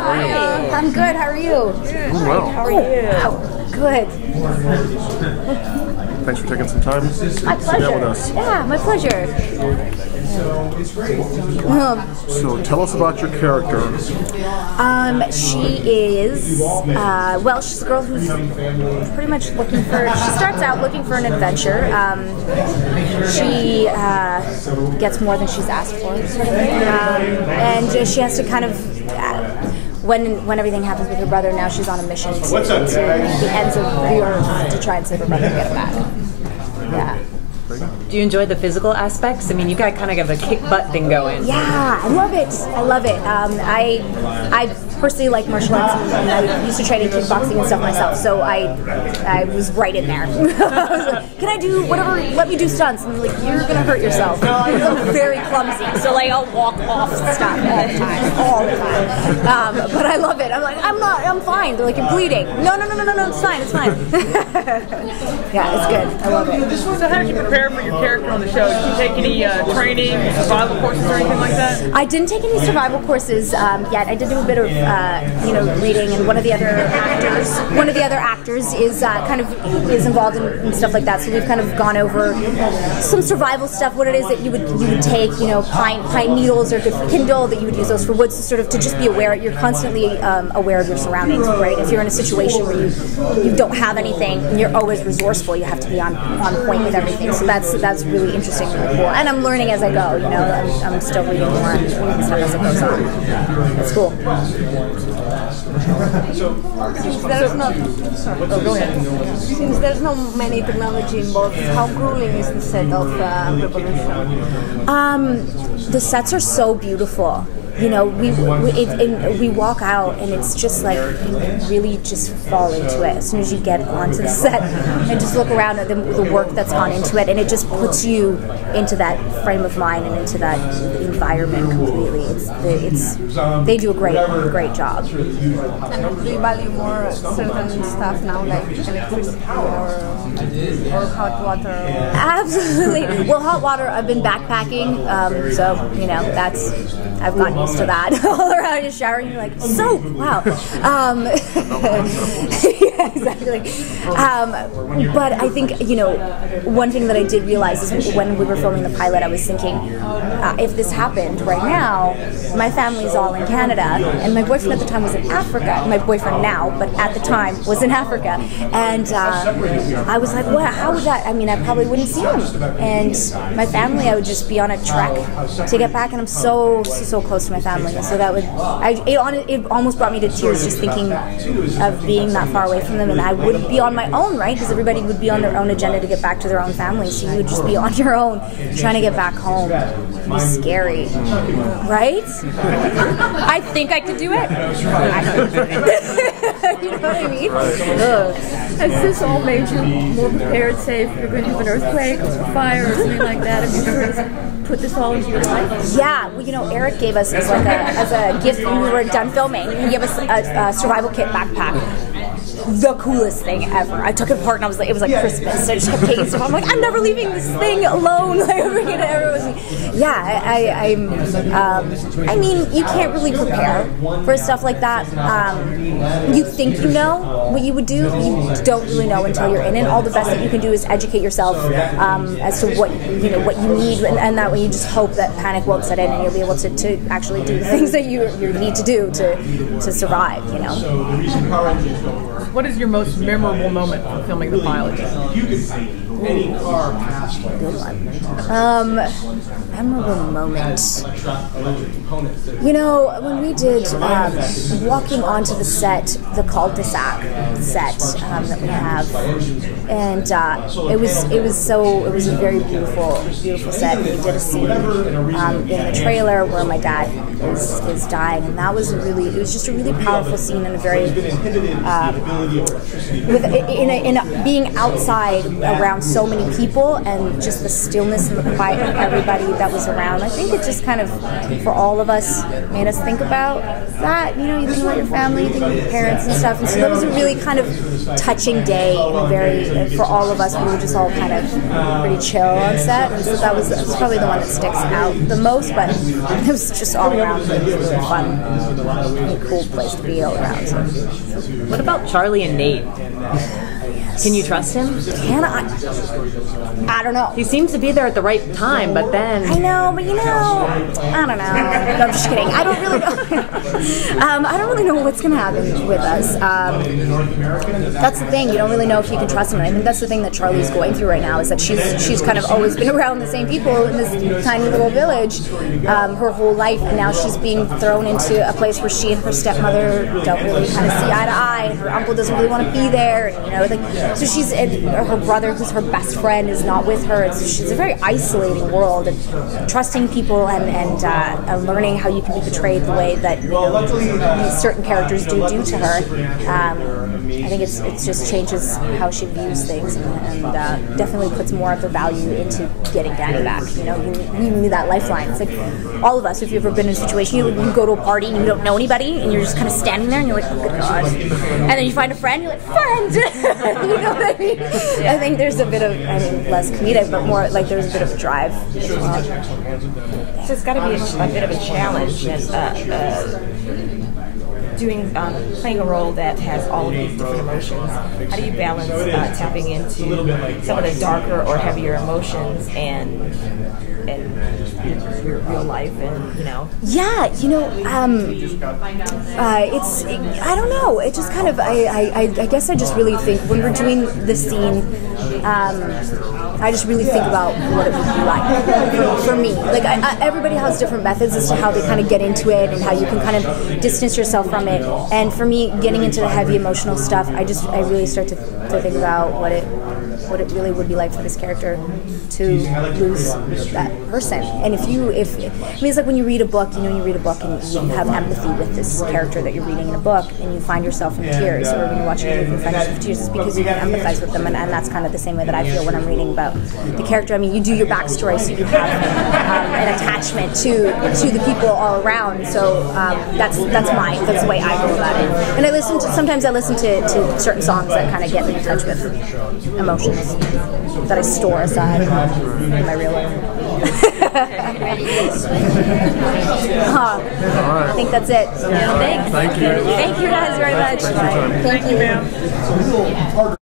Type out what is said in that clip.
How are you? I'm good. How are you? Good. Well. How are you? Oh, good. Thanks for taking some time to sit down with us. Yeah, my pleasure. So tell us about your character. She is, well, she's a girl who's pretty much looking for, she starts out looking for an adventure. She gets more than she's asked for, sort of thing. And she has to kind of, when everything happens with her brother, now she's on a mission to the ends of the earth to try and save her brother and get him back. Yeah. Do you enjoy the physical aspects? I mean, you've got kind of a kick butt thing going. Yeah, I love it. I love it. I personally like martial arts, and I used to train in kickboxing and stuff myself, so I was right in there. I was like, can I do whatever? Let me do stunts. And like, you're gonna hurt yourself. I'm very clumsy, so like I'll walk off stuff all the time. But I love it. I'm like, I'm fine. They're like, you're bleeding. No, it's fine. Yeah, it's good. I love it. So how did you prepare for your character on the show? Did you take any training, survival courses or anything like that? I didn't take any survival courses yet. I did do a bit of reading, and one of the other actors is is involved in stuff like that. So we've kind of gone over some survival stuff. What it is that you would take, pine needles are good for kindle. That you would use those for wood, sort of to just be aware. You're constantly aware of your surroundings, right? If you're in a situation where you don't have anything, you're always resourceful. You have to be on point with everything. So that's really interesting, really cool. And I'm learning as I go. I'm still reading more and stuff as it goes on. It's cool. Since there's no many technology involved, how grueling is the set of Revolution? The sets are so beautiful. We walk out and it's just like you really just fall into it as soon as you get onto the set and just look around at the work that's gone into it, and it just puts you into that frame of mind and into that environment completely. They do a great job. And do you value more certain stuff now, like electricity or hot water? Absolutely. Well, hot water. I've been backpacking, so I've gotten used to that. All around you showering, you're like, soap, wow. Yeah, exactly. But I think, one thing that I did realize is when we were filming the pilot, I was thinking, if this happened right now, my family's all in Canada, and my boyfriend at the time was in Africa. My boyfriend now, but at the time was in Africa. And I was like, what? How would that? I mean, I probably wouldn't see him. And my family, I would just be on a trek to get back, and I'm so close to my family. So that would, it almost brought me to tears just thinking of being that far away from them, and I would be on my own, right? Because everybody would be on their own agenda to get back to their own families. So you would just be on your own trying to get back home. It'd be scary, right? I think I could do it. You know what I mean? Has this all made you more prepared, say, if you're going to have an earthquake or a fire or something like that? Have you sort of put this all into your life? Yeah, well, Eric gave us as a gift when we were done filming. He gave us a survival kit backpack. The coolest thing ever. I took it apart and I was like, it was like Christmas. So I just kept taking stuff. I'm like, I'm never leaving this thing alone. Like, I'm bringing it everywhere with me. Yeah, I mean, you can't really prepare for stuff like that. You think you know what you would do. You don't really know until you're in it. All the best that you can do is educate yourself as to what you need, and that way you just hope that panic won't set in, and you'll be able to actually do the things that you need to do to survive. What is your most memorable moment from filming the pilot? Good one. Memorable moment. When we did walking onto the set, the cul-de-sac set that we have, and it was a very beautiful set. We did a scene in the trailer where my dad is dying, and it was just a really powerful scene, and a very being outside around so many people, and just the stillness and the quiet of everybody that was around. I think it just kind of, for all of us, made us think about that. You know, you think about your family, you think about your parents and stuff. And so that was a really kind of touching day, and for all of us, we were just all kind of pretty chill on set. And so that was probably the one that sticks out the most, but it was just all around really fun and cool place to be all around. So. What about Charlie and Nate? Can you trust him? Can I? I don't know. He seems to be there at the right time, but then... I know, but you know, I don't know. No, I'm just kidding. I don't really know. I don't really know what's going to happen with us. That's the thing. You don't really know if you can trust him. And I think that's the thing that Charlie's going through right now, is that she's kind of always been around the same people in this tiny little village her whole life, and now she's being thrown into a place where she and her stepmother don't really kind of see eye to eye, and her uncle doesn't really want to be there, and, you know, like, so she's, and her brother, who's her best friend, is not with her. She's a very isolating world, and trusting people and learning how you can be betrayed the way that, you know, these certain characters do to her. I think it just changes how she views things, and definitely puts more of the value into getting Danny back. You know, you need that lifeline. It's like all of us, if you've ever been in a situation, you go to a party and you don't know anybody, and you're just kind of standing there and you're like, oh good God. And then you find a friend, you're like, friend! You know what I mean? I think there's a bit of, I mean, less comedic, but more like there's a bit of a drive as well. So it's got to be a bit of a challenge, playing a role that has all of these different emotions. How do you balance tapping into some of the darker or heavier emotions and your real life, and you know? Yeah, you know, I don't know. It just kind of, I guess I just really think when we're doing this scene, I just really think about what it would be like for me. Like, everybody has different methods as to how they kind of get into it and how you can kind of distance yourself from it. And for me, getting into the heavy emotional stuff, I really start to think about what it really would be like for this character to lose that person. And I mean, it's like when you read a book, you know, you read a book and you have empathy with this character that you're reading in a book, and you find yourself in tears, or when you watch a movie, you find yourself in tears, it's because you can empathize with them, and that's kind of the same way that I feel when I'm reading about the character. I mean, you do your backstory, so you have an attachment to the people all around. So that's the way I go about it. And sometimes I listen to certain songs that kind of get me in touch with emotions that I store aside in my real life. I think that's it. Thanks. Thank you. Thank you guys very much. Thank you, Thank you.